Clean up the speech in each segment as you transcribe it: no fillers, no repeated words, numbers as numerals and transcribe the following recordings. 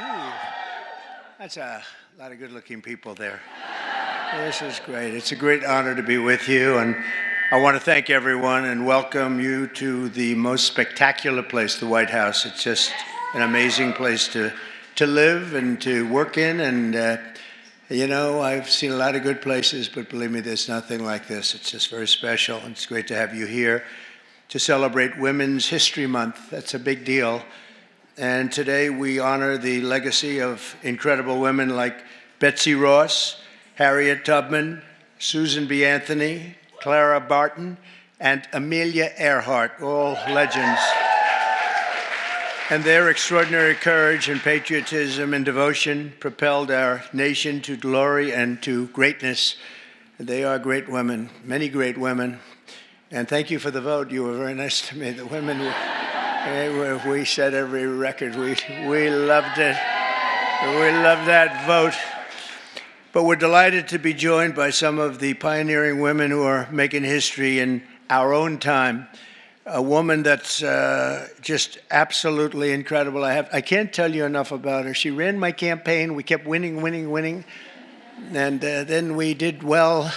Ooh, that's a lot of good-looking people there. This is great. It's a great honor to be with you, and I want to thank everyone and welcome you to the most spectacular place, the White House. It's just an amazing place to live and to work in, and you know, I've seen a lot of good places, but believe me, there's nothing like this. It's just very special, and it's great to have you here to celebrate Women's History Month. That's a big deal. And today we honor the legacy of incredible women like Betsy Ross, Harriet Tubman, Susan B. Anthony, Clara Barton, and Amelia Earhart, all legends. And their extraordinary courage and patriotism and devotion propelled our nation to glory and to greatness. They are great women, many great women. And thank you for the vote. You were very nice to me. The women we set every record. We loved it. We loved that vote. But we're delighted to be joined by some of the pioneering women who are making history in our own time. A woman that's just absolutely incredible. I can't tell you enough about her. She ran my campaign. We kept winning. And then we did well,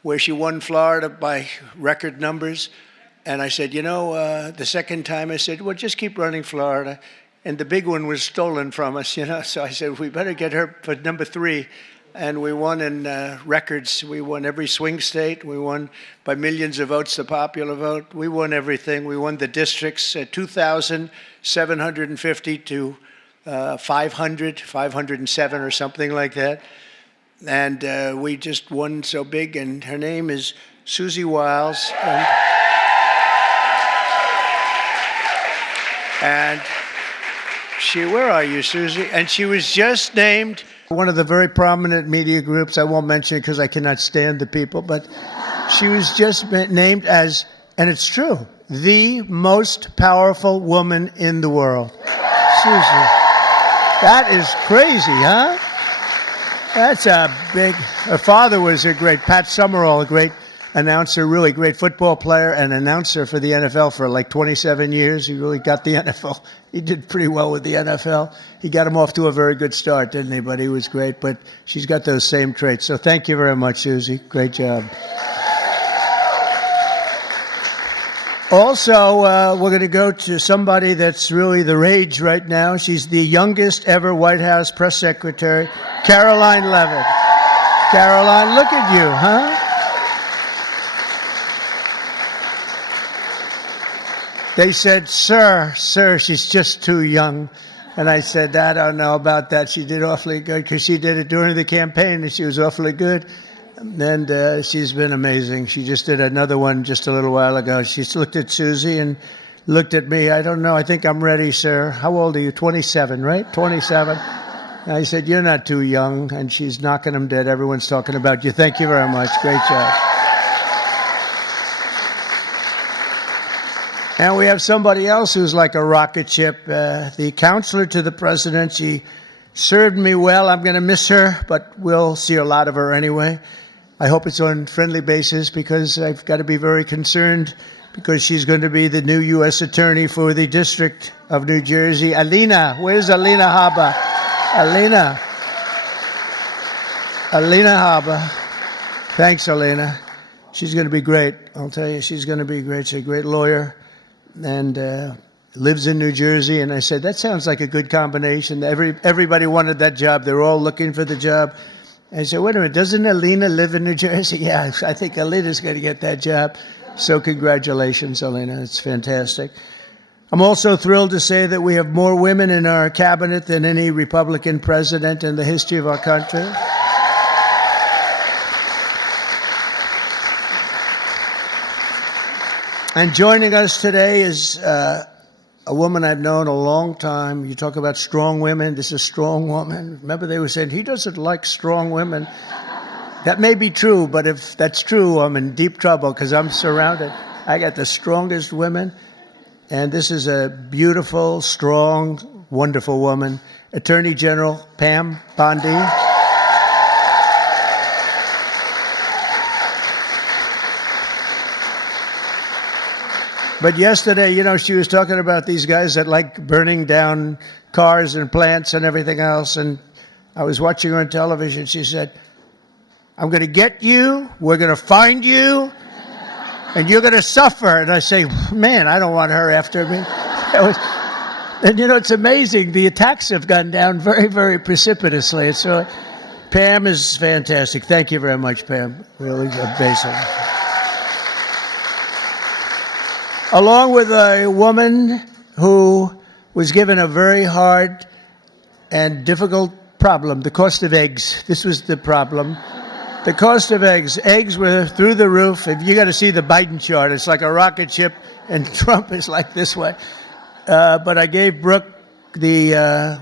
where she won Florida by record numbers. And I said, you know, the second time I said, well, just keep running Florida. And the big one was stolen from us, you know. So I said, we better get her for number 3. And we won in records. We won every swing state. We won by millions of votes, the popular vote. We won everything. We won the districts, 2,750 to 507 or something like that. And we just won so big. And her name is Susie Wiles. And she, where are you, Susie? And she was just named one of the very prominent media groups. I won't mention it because I cannot stand the people, but she was just named as, and it's true, the most powerful woman in the world. Susie, that is crazy, huh? That's a big, her father was a great, Pat Summerall, a great announcer, really great football player and announcer for the NFL for like 27 years. He really got the NFL. He did pretty well with the NFL. He got him off to a very good start, didn't he? But he was great. But she's got those same traits. So thank you very much, Susie. Great job. Also, we're going to go to somebody that's really the rage right now. She's the youngest ever White House press secretary, Caroline Levitt. Caroline, look at you, huh? They said, sir, she's just too young. And I said, I don't know about that. She did awfully good because she did it during the campaign and she was awfully good. And she's been amazing. She just did another one just a little while ago. She looked at Susie and looked at me. I don't know. I think I'm ready, sir. How old are you? 27, right? 27. And I said, you're not too young. And she's knocking them dead. Everyone's talking about you. Thank you very much. Great job. And we have somebody else who's like a rocket ship, the counselor to the president. She served me well. I'm going to miss her, but we'll see a lot of her anyway. I hope it's on friendly basis because I've got to be very concerned because she's going to be the new U.S. Attorney for the District of New Jersey. Alina, where's Alina Habba? Alina Habba. Thanks, Alina. She's going to be great. I'll tell you, she's going to be great. She's a great lawyer. And lives in New Jersey. And I said, that sounds like a good combination. Everybody wanted that job. They're all looking for the job. I said, wait a minute, doesn't Alina live in New Jersey? Yeah, I think Alina's going to get that job. So congratulations, Alina. It's fantastic. I'm also thrilled to say that we have more women in our cabinet than any Republican president in the history of our country. And joining us today is a woman I've known a long time. You talk about strong women. This is a strong woman. Remember they were saying, he doesn't like strong women. That may be true, but if that's true, I'm in deep trouble because I'm surrounded. I got the strongest women. And this is a beautiful, strong, wonderful woman. Attorney General Pam Bondi. But yesterday, she was talking about these guys that like burning down cars and plants and everything else. And I was watching her on television. She said, I'm going to get you. We're going to find you. And you're going to suffer. And I say, man, I don't want her after me. And, it's amazing. The attacks have gone down very, very precipitously. It's Pam is fantastic. Thank you very much, Pam. Really amazing. Along with a woman who was given a very hard and difficult problem, the cost of eggs. This was the problem. The cost of eggs. Eggs were through the roof. If you got to see the Biden chart, it's like a rocket ship, and Trump is like this way. But I gave Brooke the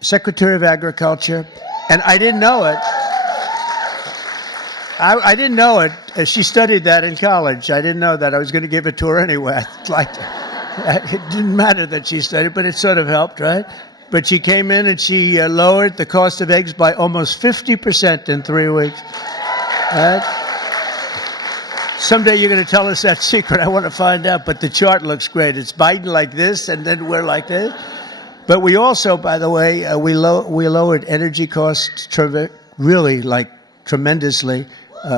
Secretary of Agriculture, and I didn't know it. I didn't know it. She studied that in college. I didn't know that. I was going to give it to her anyway. It didn't matter that she studied, but it sort of helped, right? But she came in and she lowered the cost of eggs by almost 50% in 3 weeks. Right? Someday you're going to tell us that secret. I want to find out. But the chart looks great. It's Biden like this, and then we're like this. But we also, by the way, we lowered energy costs really tremendously.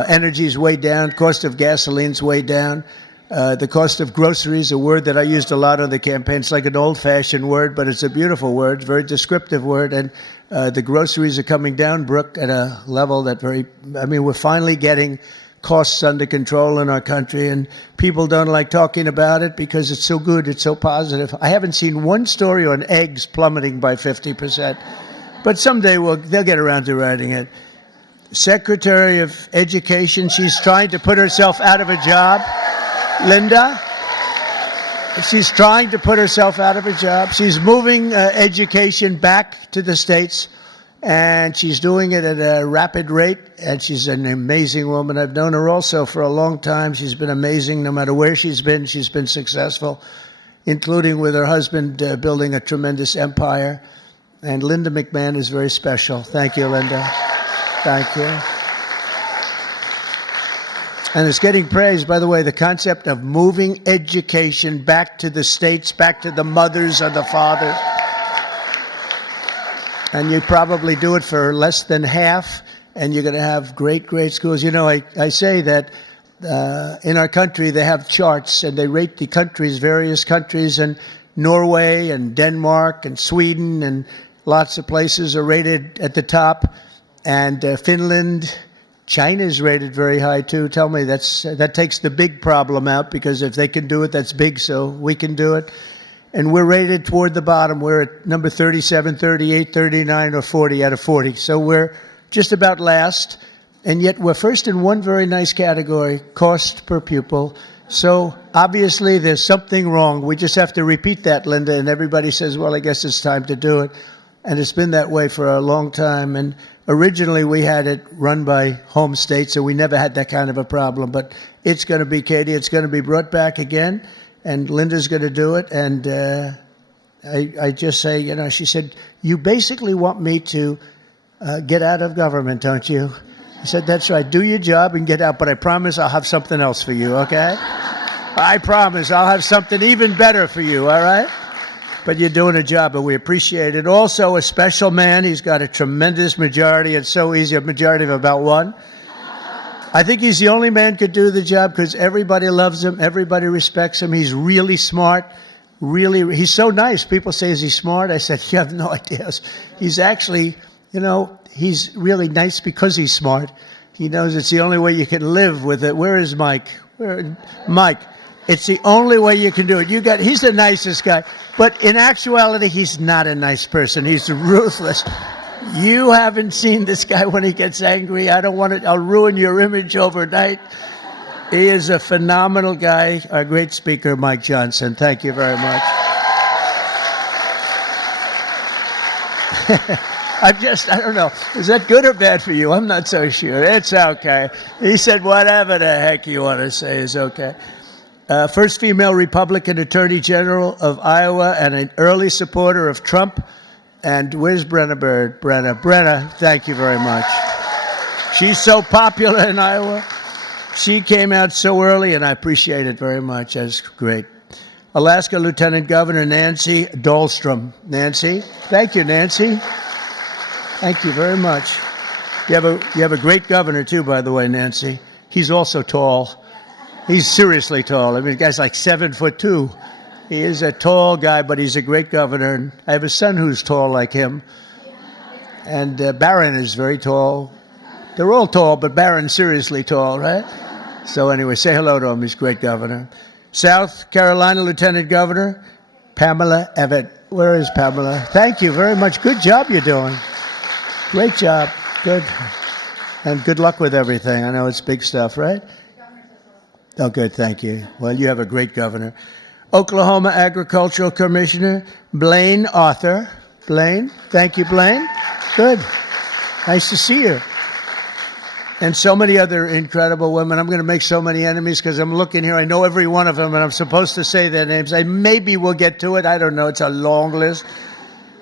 Energy's way down. Cost of gasoline's way down. The cost of groceries, a word that I used a lot on the campaign. It's like an old-fashioned word, but it's a beautiful word, very descriptive word. And the groceries are coming down, Brooke, at a level that we're finally getting costs under control in our country. And people don't like talking about it because it's so good, it's so positive. I haven't seen one story on eggs plummeting by 50%. But someday they'll get around to writing it. Secretary of Education, she's trying to put herself out of a job. Linda, she's trying to put herself out of a job. She's moving education back to the states, and she's doing it at a rapid rate, and she's an amazing woman. I've known her also for a long time. She's been amazing. No matter where she's been successful, including with her husband building a tremendous empire. And Linda McMahon is very special. Thank you, Linda. Thank you. And it's getting praised, by the way, the concept of moving education back to the states, back to the mothers and the fathers. And you probably do it for less than half, and you're going to have great, great schools. I say that in our country they have charts, and they rate the countries, various countries, and Norway and Denmark and Sweden and lots of places are rated at the top. And Finland, China's rated very high too. Tell me, that takes the big problem out, because if they can do it, that's big, so we can do it. And we're rated toward the bottom. We're at number 37, 38, 39, or 40 out of 40. So we're just about last. And yet we're first in one very nice category, cost per pupil. So obviously there's something wrong. We just have to repeat that, Linda, and everybody says, well, I guess it's time to do it. And it's been that way for a long time. And originally we had it run by home states, so we never had that kind of a problem. But it's going to be, Katie, it's going to be brought back again, and Linda's going to do it. And I just say, she said, you basically want me to get out of government, don't you? I said, that's right. Do your job and get out, but I promise I'll have something else for you, okay? I promise I'll have something even better for you, all right? But you're doing a job, and we appreciate it. Also, a special man. He's got a tremendous majority. It's so easy, a majority of about one. I think he's the only man could do the job because everybody loves him. Everybody respects him. He's really smart. He's so nice. People say, is he smart? I said, you have no idea. He's actually, he's really nice because he's smart. He knows it's the only way you can live with it. Where is Mike? Mike. It's the only way you can do it. He's the nicest guy. But in actuality, he's not a nice person. He's ruthless. You haven't seen this guy when he gets angry. I'll ruin your image overnight. He is a phenomenal guy. Our great speaker, Mike Johnson. Thank you very much. I don't know. Is that good or bad for you? I'm not so sure. It's okay. He said whatever the heck you want to say is okay. First female Republican Attorney General of Iowa and an early supporter of Trump. And where's Brenna Bird? Brenna, thank you very much. She's so popular in Iowa. She came out so early, and I appreciate it very much. That's great. Alaska Lieutenant Governor Nancy Dahlstrom. Nancy? Thank you, Nancy. Thank you very much. You have a great governor, too, by the way, Nancy. He's also tall. He's seriously tall. I mean, the guy's like 7'2". He is a tall guy, but he's a great governor. And I have a son who's tall like him. And Barron is very tall. They're all tall, but Barron's seriously tall, right? So anyway, say hello to him. He's a great governor. South Carolina Lieutenant Governor Pamela Evett. Where is Pamela? Thank you very much. Good job you're doing. Great job. Good. And good luck with everything. I know it's big stuff, right? Oh, good. Thank you. Well, you have a great governor. Oklahoma Agricultural Commissioner Blaine Arthur. Blaine. Thank you, Blaine. Good. Nice to see you. And so many other incredible women. I'm going to make so many enemies because I'm looking here. I know every one of them, and I'm supposed to say their names. Maybe we'll get to it. I don't know. It's a long list.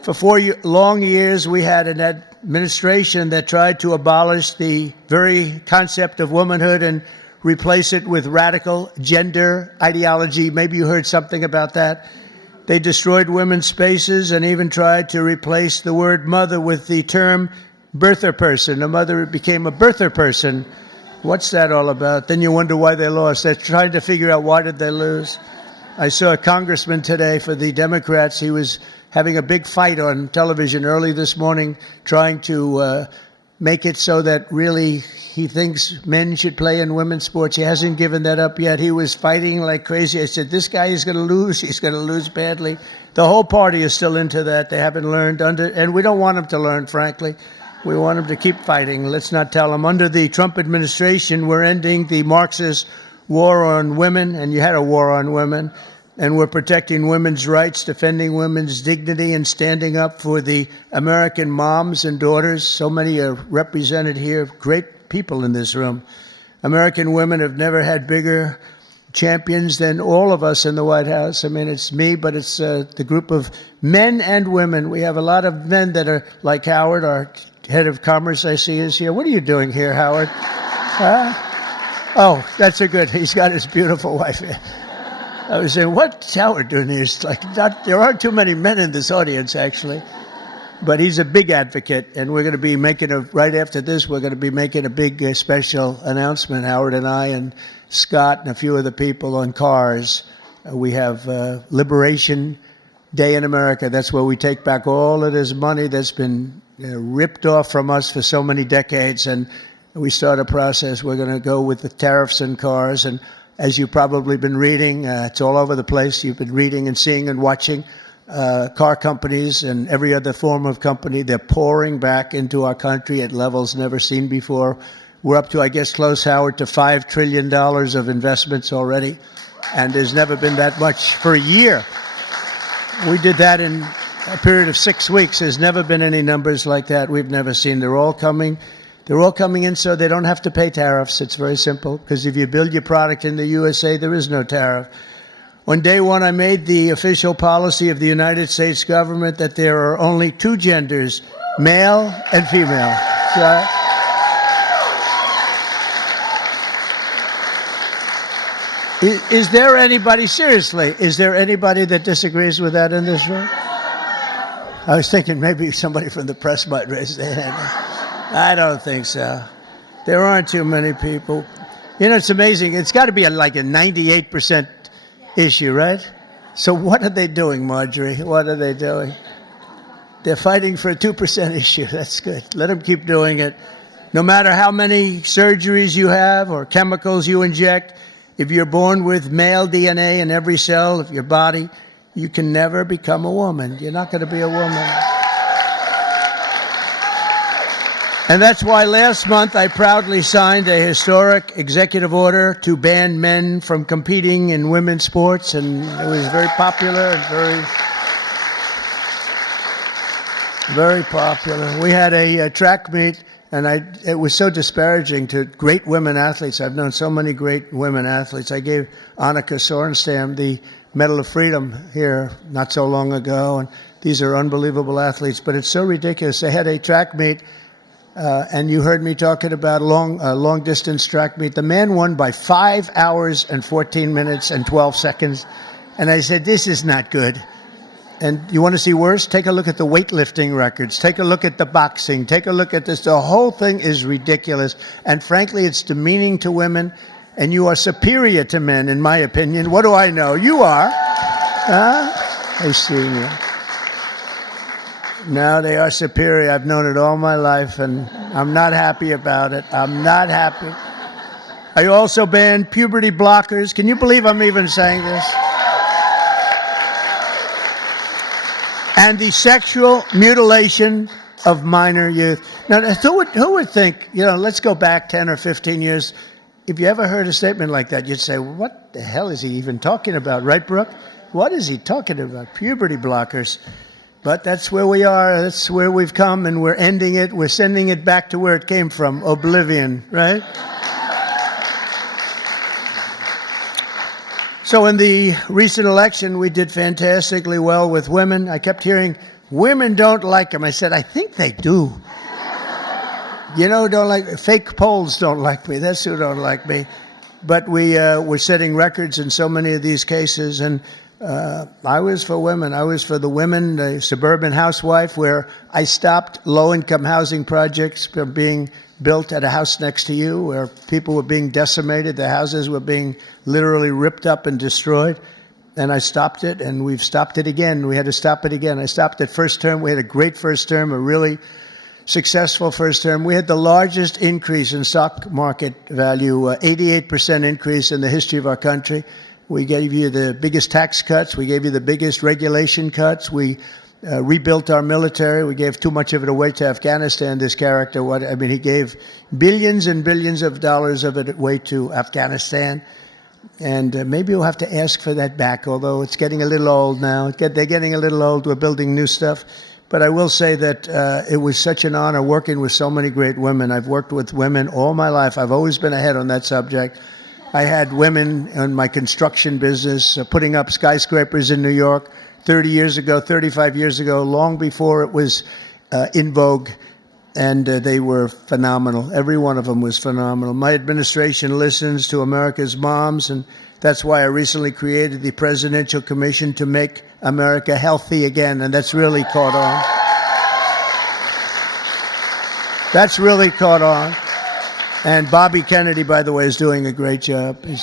For 4 long years, we had an administration that tried to abolish the very concept of womanhood and replace it with radical gender ideology. Maybe you heard something about that. They destroyed women's spaces and even tried to replace the word mother with the term birther person. A mother became a birther person. What's that all about? Then you wonder why they lost. They're trying to figure out why did they lose. I saw a congressman today for the Democrats. He was having a big fight on television early this morning, trying to make it so that really he thinks men should play in women's sports. He hasn't given that up yet. He was fighting like crazy. I said, this guy is going to lose. He's going to lose badly. The whole party is still into that. They haven't learned and we don't want them to learn, frankly. We want them to keep fighting. Let's not tell them. Under the Trump administration, we're ending the Marxist war on women, and you had a war on women, and we're protecting women's rights, defending women's dignity, and standing up for the American moms and daughters. So many are represented here, great people in this room. American women have never had bigger champions than all of us in the White House. I mean, it's me, but it's the group of men and women. We have a lot of men that are like Howard, our head of commerce, I see is here. What are you doing here, Howard? Oh, that's a good. He's got his beautiful wife here. I was saying, what's Howard doing here? It's like there aren't too many men in this audience, actually. But he's a big advocate, and we're going to be making right after this, we're going to be making a big special announcement, Howard and I and Scott and a few other people on cars. We have Liberation Day in America. That's where we take back all of this money that's been ripped off from us for so many decades, and we start a process. We're going to go with the tariffs and cars, and as you've probably been reading, it's all over the place. You've been reading and seeing and watching car companies and every other form of company. They're pouring back into our country at levels never seen before. We're up to, I guess, close, Howard, to $5 trillion of investments already, and there's never been that much for a year. We did that in a period of 6 weeks. There's never been any numbers like that we've never seen. They're all coming. They're all coming in so they don't have to pay tariffs. It's very simple, because if you build your product in the USA, there is no tariff. On day one, I made the official policy of the United States government that there are only two genders, male and female. So, is there anybody, seriously, is there anybody that disagrees with that in this room? I was thinking maybe somebody from the press might raise their hand. I don't think so. There aren't too many people. You know, it's amazing. It's got to be like a 98% issue, right? So what are they doing, Marjorie? What are they doing? They're fighting for a 2% issue. That's good. Let them keep doing it. No matter how many surgeries you have or chemicals you inject, if you're born with male DNA in every cell of your body, you can never become a woman. You're not going to be a woman. And that's why last month I proudly signed a historic executive order to ban men from competing in women's sports, and it was very popular and very popular. We had a track meet, and it was so disparaging to great women athletes. I've known so many great women athletes. I gave Annika Sorenstam the Medal of Freedom here not so long ago, and these are unbelievable athletes, but it's so ridiculous. They had a track meet and you heard me talking about long-distance track meet. The man won by 5 hours and 14 minutes and 12 seconds. And I said, this is not good. And you want to see worse? Take a look at the weightlifting records. Take a look at the boxing. Take a look at this. The whole thing is ridiculous. And frankly, it's demeaning to women. And you are superior to men, in my opinion. What do I know? You are. I see you. No, they are superior. I've known it all my life, and I'm not happy about it. I'm not happy. I also banned puberty blockers. Can you believe I'm even saying this? And the sexual mutilation of minor youth. Now, who would think, let's go back 10 or 15 years. If you ever heard a statement like that, you'd say, what the hell is he even talking about, right, Brooke? What is he talking about? Puberty blockers. But that's where we are. That's where we've come, and we're ending it. We're sending it back to where it came from, oblivion, right? So in the recent election, we did fantastically well with women. I kept hearing, women don't like them. I said, I think they do. Don't like fake polls don't like me. That's who don't like me. But we're setting records in so many of these cases, and I was for women. I was for the women, the suburban housewife, where I stopped low-income housing projects from being built at a house next to you, where people were being decimated. Their houses were being literally ripped up and destroyed. And I stopped it, and we've stopped it again. We had to stop it again. I stopped it first term. We had a great first term, a really successful first term. We had the largest increase in stock market value, 88% increase in the history of our country. We gave you the biggest tax cuts. We gave you the biggest regulation cuts. We rebuilt our military. We gave too much of it away to Afghanistan, this character. He gave billions and billions of dollars of it away to Afghanistan. And maybe we'll have to ask for that back, although it's getting a little old now. They're getting a little old. We're building new stuff. But I will say that it was such an honor working with so many great women. I've worked with women all my life. I've always been ahead on that subject. I had women in my construction business putting up skyscrapers in New York 30 years ago, 35 years ago, long before it was in vogue. And they were phenomenal. Every one of them was phenomenal. My administration listens to America's moms, and that's why I recently created the Presidential Commission to make America healthy again, and that's really caught on. That's really caught on. And Bobby Kennedy, by the way, is doing a great job. I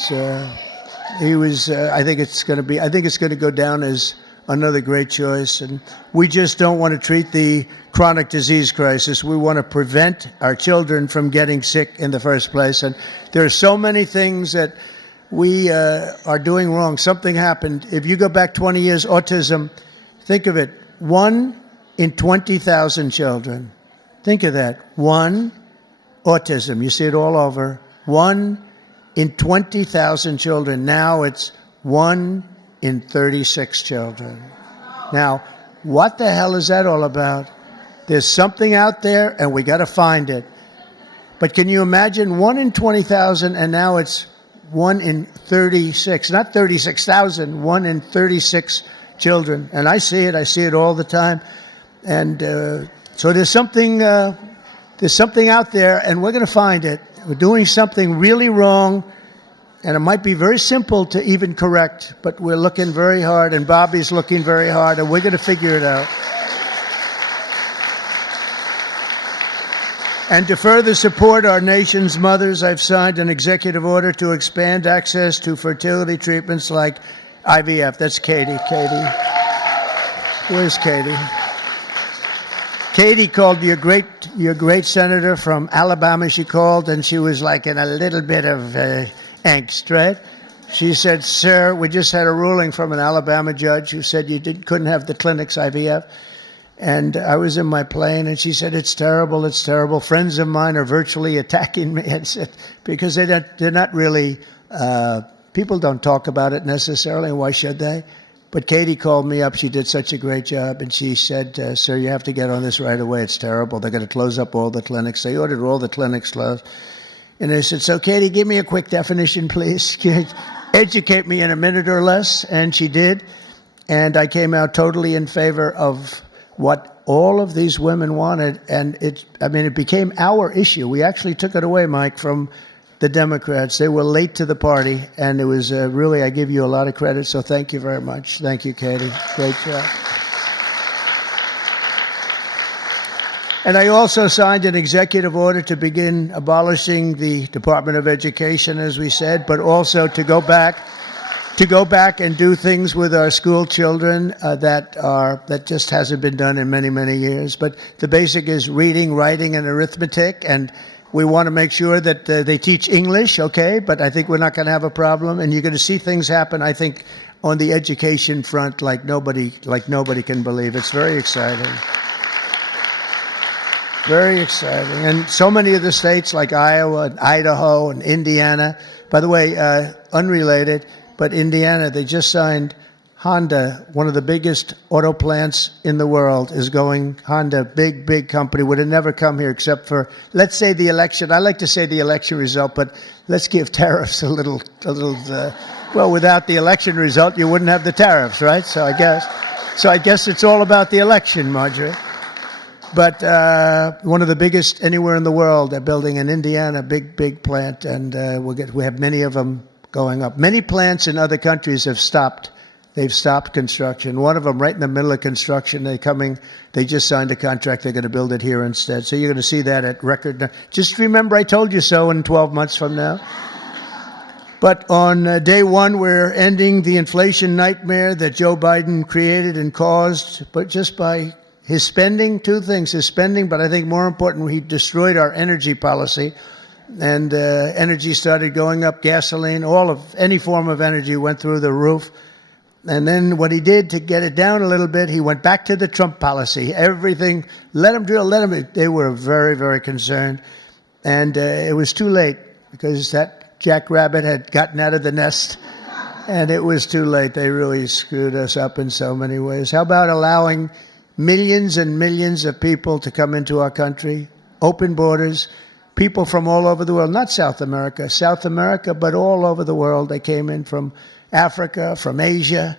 think it's going to go down as another great choice. And we just don't want to treat the chronic disease crisis. We want to prevent our children from getting sick in the first place. And there are so many things that we are doing wrong. Something happened. If you go back 20 years, autism, think of it, 1 in 20,000 children. Think of that. 1, autism. You see it all over. 1 in 20,000 children. Now it's 1 in 36 children. Now, what the hell is that all about? There's something out there, and we got to find it. But can you imagine 1 in 20,000, and now it's 1 in 36, not 36,000, 1 in 36 children. And I see it all the time. And so there's something out there, and we're going to find it. We're doing something really wrong, and it might be very simple to even correct, but we're looking very hard, and Bobby's looking very hard, and we're going to figure it out. And to further support our nation's mothers, I've signed an executive order to expand access to fertility treatments like IVF. That's Katie. Where's Katie? Katie called your great senator from Alabama. She called, and she was like in a little bit of angst, right? She said, "Sir, we just had a ruling from an Alabama judge who said you couldn't have the clinics IVF." And I was in my plane, and she said, it's terrible, it's terrible. Friends of mine are virtually attacking me, and said, because they're not really, people don't talk about it necessarily, why should they? But Katie called me up, she did such a great job, and she said, sir, you have to get on this right away, it's terrible. They're going to close up all the clinics. They ordered all the clinics closed. And I said, so Katie, give me a quick definition, please. Educate me in a minute or less, and she did. And I came out totally in favor of what all of these women wanted, and it became our issue. We actually took it away, Mike, from the Democrats. They were late to the party, and it was really, I give you a lot of credit, so thank you very much. Thank you, Katie. Great job. And I also signed an executive order to begin abolishing the Department of Education, as we said, but also to go back and do things with our school children that just hasn't been done in many, many years. But the basic is reading, writing, and arithmetic, and we want to make sure that they teach English, okay? But I think we're not going to have a problem, and you're going to see things happen, I think, on the education front like nobody can believe. It's very exciting. Very exciting. And so many of the states like Iowa and Idaho and Indiana, by the way, unrelated, but Indiana, they just signed Honda, one of the biggest auto plants in the world, is going. Honda, big company, would have never come here except for, let's say, the election. I like to say the election result, but let's give tariffs a little. Well, without the election result, you wouldn't have the tariffs, right? So I guess it's all about the election, Marjorie. But one of the biggest anywhere in the world, they're building in Indiana, big plant, and we have many of them going up. Many plants in other countries have stopped. They've stopped construction. One of them, right in the middle of construction, they just signed a contract. They're going to build it here instead. So you're going to see that at record. Just remember, I told you so in 12 months from now. But on day one, we're ending the inflation nightmare that Joe Biden created and caused, but just by his spending. Two things, his spending, but I think more important, he destroyed our energy policy. And energy started going up, gasoline, any form of energy went through the roof. And then what he did to get it down a little bit, he went back to the Trump policy. Everything, let him drill, let him. They were very, very concerned. And it was too late because that jackrabbit had gotten out of the nest. And it was too late. They really screwed us up in so many ways. How about allowing millions and millions of people to come into our country, open borders, people from all over the world, not South America, but all over the world. They came in from Africa, from Asia,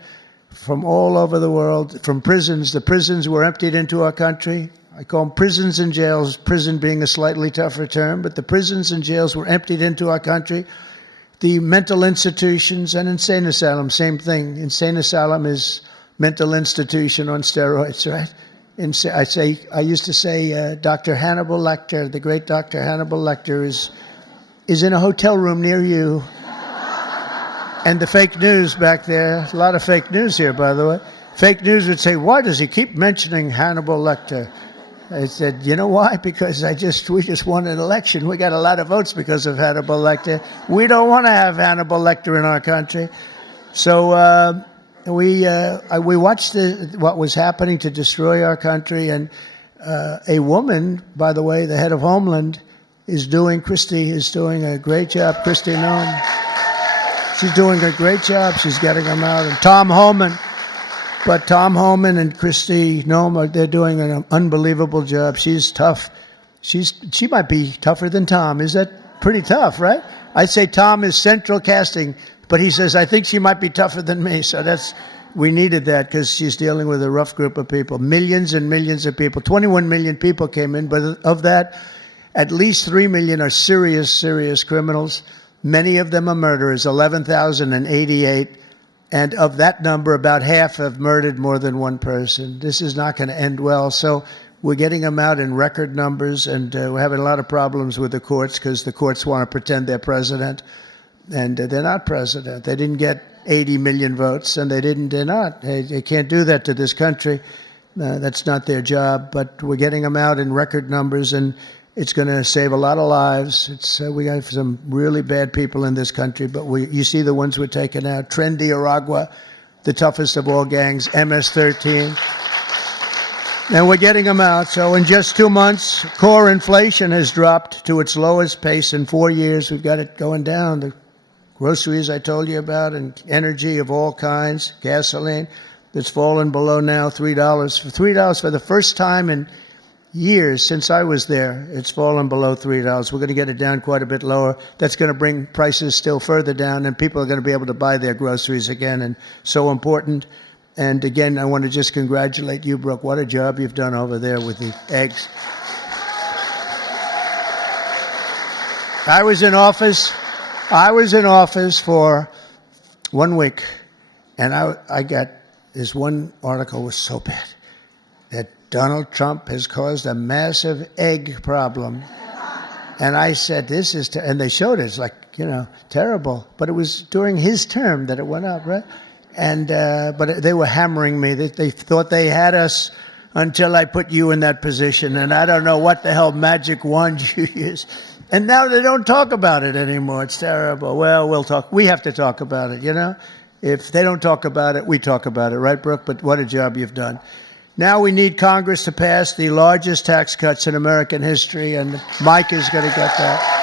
from all over the world, from prisons. The prisons were emptied into our country. I call them prisons and jails, prison being a slightly tougher term, but the prisons and jails were emptied into our country. The mental institutions and insane asylum, same thing. Insane asylum is mental institution on steroids, right? I used to say Dr. Hannibal Lecter, the great Dr. Hannibal Lecter, is in a hotel room near you. And the fake news back there, a lot of fake news here, by the way. Fake news would say, why does he keep mentioning Hannibal Lecter? I said, you know why? Because we just won an election. We got a lot of votes because of Hannibal Lecter. We don't want to have Hannibal Lecter in our country. So we watched what was happening to destroy our country, and a woman, by the way, the head of Homeland, Christie is doing a great job. Kristi Noem, she's doing a great job. She's getting them out. And Tom Homan and Kristi Noem, they're doing an unbelievable job. She's tough. She might be tougher than Tom. Is that pretty tough, right? I'd say Tom is central casting. But he says, I think she might be tougher than me. So we needed that because she's dealing with a rough group of people. Millions and millions of people. 21 million people came in, but of that, at least 3 million are serious criminals. Many of them are murderers, 11,088. And of that number, about half have murdered more than one person. This is not going to end well. So we're getting them out in record numbers, and we're having a lot of problems with the courts because the courts want to pretend they're president. And they're not president. They didn't get 80 million votes, and they're not. They can't do that to this country. That's not their job. But we're getting them out in record numbers, and it's going to save a lot of lives. We got some really bad people in this country, but you see the ones we're taking out. Trendy Aragua, the toughest of all gangs, MS-13. And we're getting them out. So in just 2 months, core inflation has dropped to its lowest pace in 4 years. We've got it going down. The groceries I told you about, and energy of all kinds, gasoline, that's fallen below now $3. For $3 for the first time in years since I was there, it's fallen below $3. We're going to get it down quite a bit lower. That's going to bring prices still further down, and people are going to be able to buy their groceries again, and so important. And again, I want to just congratulate you, Brooke. What a job you've done over there with the eggs. I was in office for 1 week, and I got this one article was so bad that Donald Trump has caused a massive egg problem. And I said, this is, and they showed it, it's like, terrible. But it was during his term that it went up, right? And, but they were hammering me. They thought they had us until I put you in that position. And I don't know what the hell magic wand you use. And now they don't talk about it anymore. It's terrible. Well, we'll talk. We have to talk about it, If they don't talk about it, we talk about it, right, Brooke? But what a job you've done. Now we need Congress to pass the largest tax cuts in American history, and Mike is going to get that.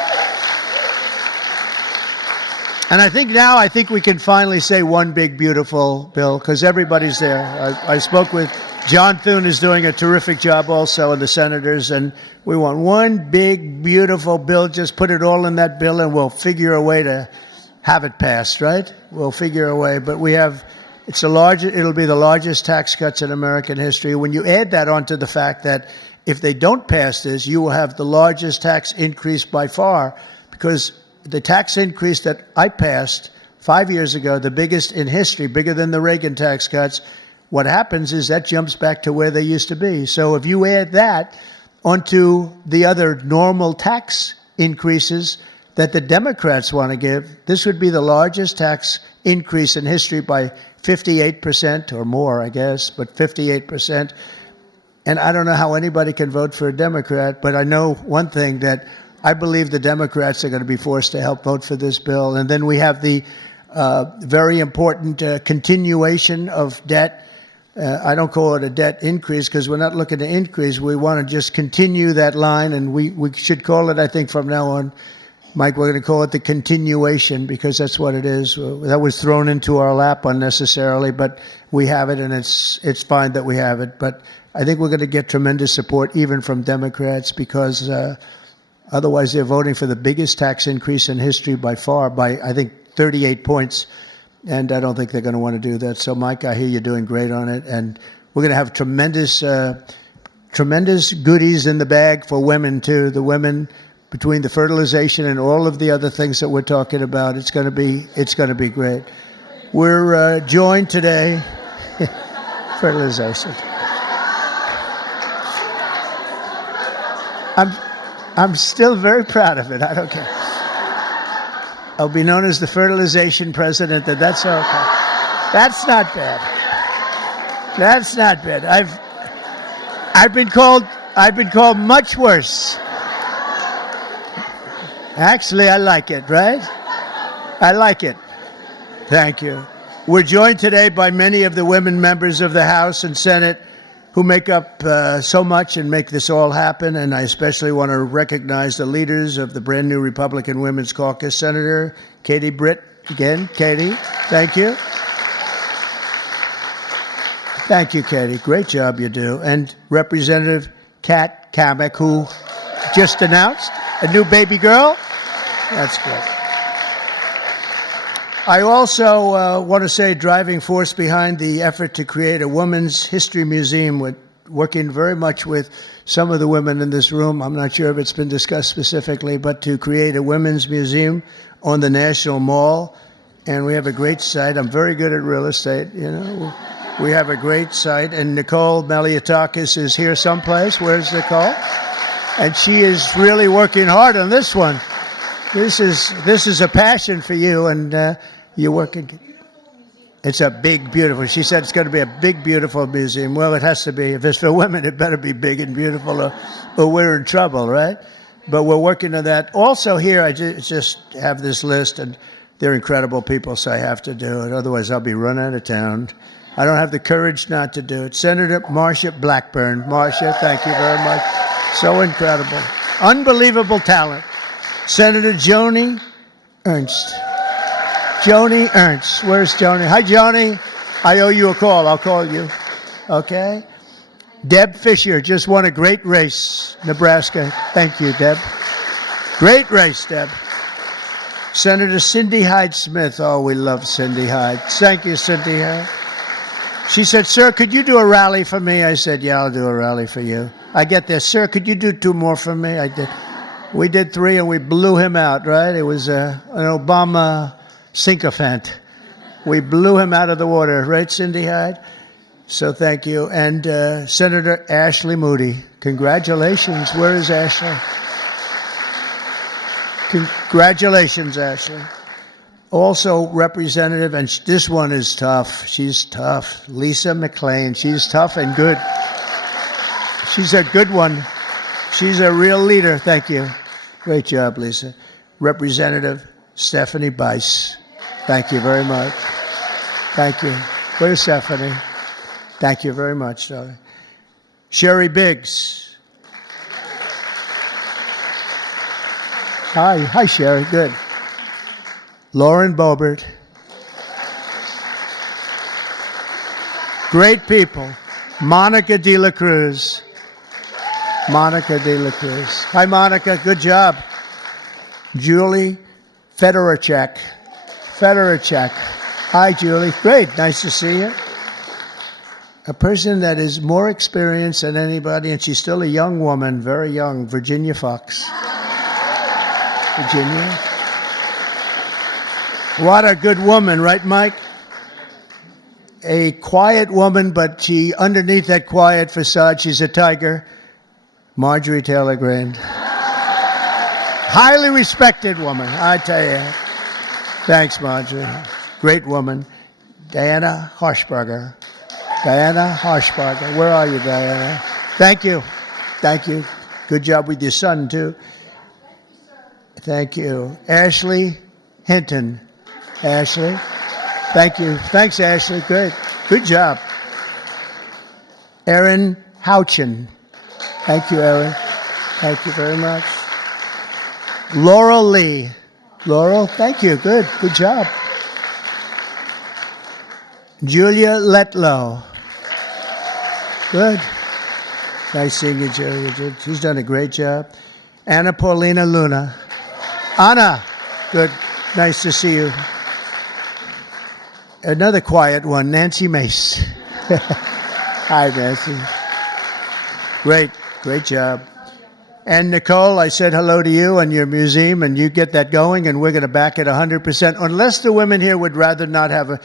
And I think we can finally say one big, beautiful bill, because everybody's there. I spoke with John Thune, is doing a terrific job also, and the senators, and we want one big, beautiful bill. Just put it all in that bill, and we'll figure a way to have it passed, right? We'll figure a way. But it'll be the largest tax cuts in American history. When you add that onto the fact that if they don't pass this, you will have the largest tax increase by far, because the tax increase that I passed 5 years ago, the biggest in history, bigger than the Reagan tax cuts, what happens is that jumps back to where they used to be. So if you add that onto the other normal tax increases that the Democrats want to give, this would be the largest tax increase in history by 58% or more, I guess, but 58%. And I don't know how anybody can vote for a Democrat, but I know one thing, that I believe the Democrats are going to be forced to help vote for this bill. And then we have the very important continuation of debt. I don't call it a debt increase, because we're not looking to increase. We want to just continue that line, and we should call it, I think, from now on, Mike, we're going to call it the continuation, because that's what it is. That was thrown into our lap unnecessarily, but we have it, and it's fine that we have it. But I think we're going to get tremendous support even from Democrats, because otherwise they're voting for the biggest tax increase in history by far, by, I think, 38 points. And I don't think they're going to want to do that. So, Mike, I hear you're doing great on it. And we're going to have tremendous goodies in the bag for women, too. The women, between the fertilization and all of the other things that we're talking about, it's going to be great. We're joined today, fertilization. I'm still very proud of it. I don't care. I'll be known as the fertilization president. That's okay. That's not bad. That's not bad. I've been called much worse. Actually, I like it, right? I like it. Thank you. We're joined today by many of the women members of the House and Senate who make up so much and make this all happen. And I especially want to recognize the leaders of the brand new Republican Women's Caucus, Senator Katie Britt. Again, Katie, thank you. Thank you, Katie. Great job you do. And Representative Kat Kamek, who just announced a new baby girl. That's good. I also want to say driving force behind the effort to create a women's history museum, with working very much with some of the women in this room. I'm not sure if it's been discussed specifically, but to create a women's museum on the National Mall. And we have a great site. I'm very good at real estate, We have a great site. And Nicole Maliotakis is here someplace. Where's Nicole? And she is really working hard on this one. This is a passion for you, and you're working. It's a big, beautiful. She said it's going to be a big, beautiful museum. Well, it has to be. If it's for women, it better be big and beautiful, or we're in trouble, right? But we're working on that. Also here, I just have this list, and they're incredible people, so I have to do it. Otherwise, I'll be run out of town. I don't have the courage not to do it. Senator Marsha Blackburn. Marsha, thank you very much. So incredible. Unbelievable talent. Senator Joni Ernst. Joni Ernst. Where's Joni? Hi, Joni. I owe you a call. I'll call you. Okay? Deb Fisher just won a great race, Nebraska. Thank you, Deb. Great race, Deb. Senator Cindy Hyde-Smith. Oh, we love Cindy Hyde. Thank you, Cindy Hyde. She said, "Sir, could you do a rally for me?" I said, "Yeah, I'll do a rally for you." I get there, "Sir, could you do 2 more for me?" I did. We did 3 and we blew him out, right? It was an Obama sycophant. We blew him out of the water, right, Cindy Hyde? So thank you. And Senator Ashley Moody, congratulations. Where is Ashley? Congratulations, Ashley. Also, Representative, and this one is tough. She's tough. Lisa McLean. She's tough and good. She's a good one. She's a real leader. Thank you. Great job, Lisa. Representative Stephanie Bice. Thank you very much. Thank you. Where's Stephanie? Thank you very much, darling. Sherry Biggs. Hi, Sherry. Good. Lauren Boebert. Great people. Monica De La Cruz. Monica De La Cruz. Hi, Monica. Good job. Julie Fedorchak. Hi, Julie. Great. Nice to see you. A person that is more experienced than anybody, and she's still a young woman, very young, Virginia Fox. Virginia. What a good woman, right, Mike? A quiet woman, but underneath that quiet facade, she's a tiger. Marjorie Taylor Greene. Highly respected woman, I tell you. Thanks, Marjorie. Great woman. Diana Harshbarger. Where are you, Diana? Thank you. Good job with your son, too. Thank you. Ashley Hinton. Ashley. Thank you. Thanks, Ashley. Good job. Erin Houchin. Thank you, Erin. Thank you very much. Laurel Lee. Laurel, thank you. Good job. Julia Letlow. Good. Nice seeing you, Julia. She's done a great job. Anna Paulina Luna. Anna. Good. Nice to see you. Another quiet one, Nancy Mace. Hi, Nancy. Great job. And Nicole, I said hello to you and your museum, and you get that going, and we're going to back it 100%. Unless the women here would rather not have a...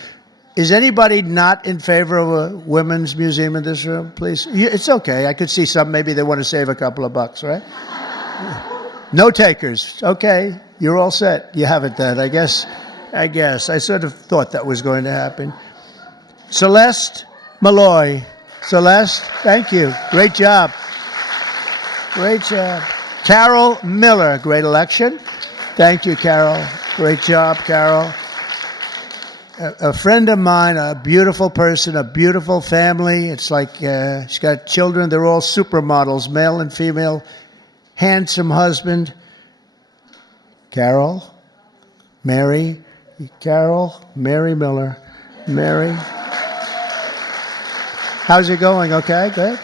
Is anybody not in favor of a women's museum in this room, please? It's okay. I could see some. Maybe they want to save a couple of bucks, right? No takers. Okay. You're all set. You have it then, I guess. I sort of thought that was going to happen. Celeste Malloy. Celeste, thank you. Great job. Carol Miller, great election. Thank you, Carol. Great job, Carol. A friend of mine, a beautiful person, a beautiful family. It's like she's got children. They're all supermodels, male and female. Handsome husband. Mary Miller. Mary. How's it going? Okay, good.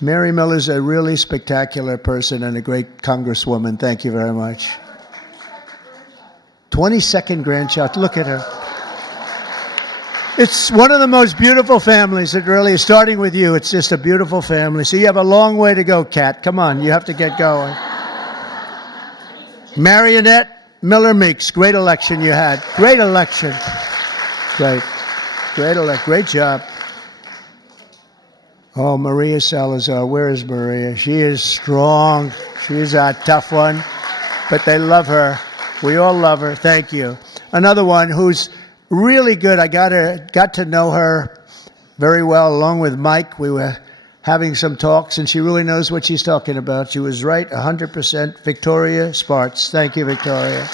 Mary Miller's a really spectacular person and a great congresswoman. Thank you very much. 22nd grandchild. Look at her. It's one of the most beautiful families. It really is. Starting with you, it's just a beautiful family. So you have a long way to go, Kat. Come on, you have to get going. Marionette Miller Meeks, great election you had. Great election. Great job. Oh, Maria Salazar. Where is Maria? She is strong. She is a tough one. But they love her. We all love her. Thank you. Another one who's really good. I got to know her very well along with Mike. We were having some talks, and she really knows what she's talking about. She was right 100%. Victoria Sparks. Thank you, Victoria.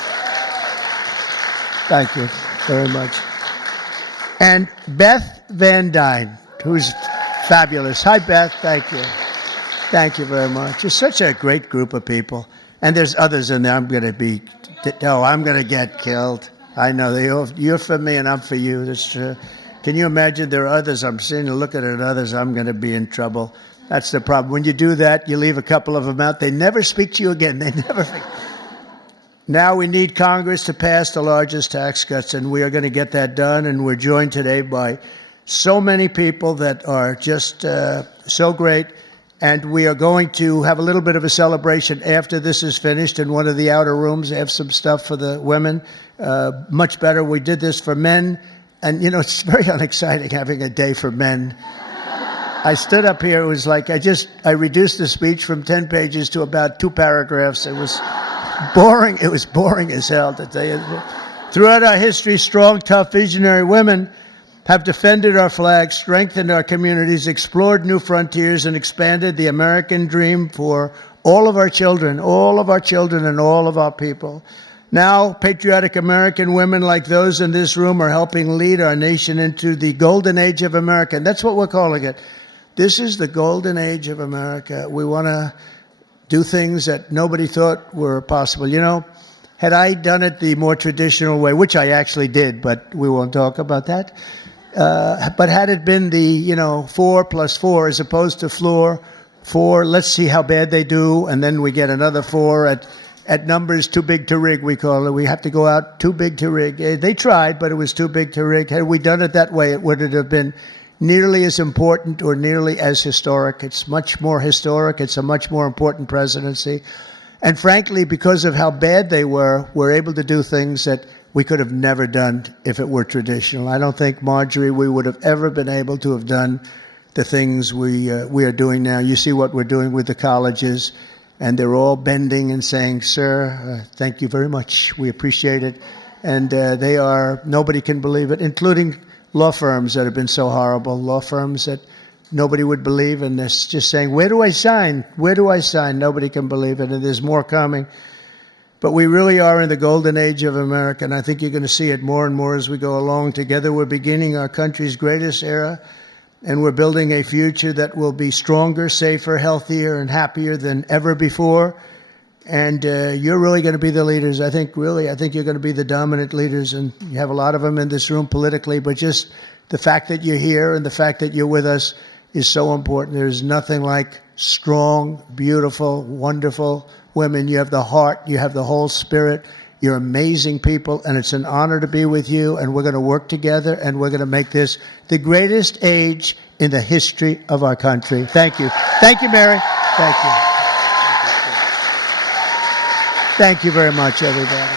Thank you very much. And Beth Van Dyne, who's fabulous. Hi, Beth. Thank you. Thank you very much. It's such a great group of people. And there's others in there. I'm going to get killed. I know. You're for me and I'm for you. That's true. Can you imagine there are others? I'm sitting and looking at others. I'm going to be in trouble. That's the problem. When you do that, you leave a couple of them out. They never speak to you again. They never. Now we need Congress to pass the largest tax cuts, and we are going to get that done. And we're joined today by so many people that are just so great. And we are going to have a little bit of a celebration after this is finished in one of the outer rooms. They have some stuff for the women. Much better. We did this for men. And, you know, it's very unexciting having a day for men. I stood up here. It was like I reduced the speech from 10 pages to about 2 paragraphs. It was boring. It was boring as hell to tell you. Throughout our history, strong, tough, visionary women have defended our flag, strengthened our communities, explored new frontiers, and expanded the American dream for all of our children and all of our people. Now, patriotic American women like those in this room are helping lead our nation into the golden age of America. And that's what we're calling it. This is the golden age of America. We want to do things that nobody thought were possible. You know, had I done it the more traditional way, which I actually did, but we won't talk about that. But had it been the, 4 plus 4 as opposed to floor 4, let's see how bad they do, and then we get another 4 at numbers too big to rig, we call it. We have to go out too big to rig. They tried, but it was too big to rig. Had we done it that way, it would have been nearly as important or nearly as historic. It's much more historic. It's a much more important presidency. And frankly, because of how bad they were, we're able to do things that we could have never done if it were traditional. I don't think, Marjorie, we would have ever been able to have done the things we are doing now. You see what we're doing with the colleges, and they're all bending and saying, sir, thank you very much. We appreciate it. And they are, nobody can believe it, including law firms that have been so horrible, law firms that nobody would believe, and they're just saying, where do I sign? Where do I sign? Nobody can believe it, and there's more coming. But we really are in the golden age of America, and I think you're going to see it more and more as we go along. Together, we're beginning our country's greatest era, and we're building a future that will be stronger, safer, healthier, and happier than ever before. And you're really going to be the leaders. I think you're going to be the dominant leaders, and you have a lot of them in this room politically, but just the fact that you're here and the fact that you're with us is so important. There's nothing like strong, beautiful, wonderful women. You have the heart, you have the whole spirit. You're amazing people, and it's an honor to be with you, and we're going to work together, and we're going to make this the greatest age in the history of our country. Thank you. Thank you, Mary. Thank you. Thank you very much, everybody.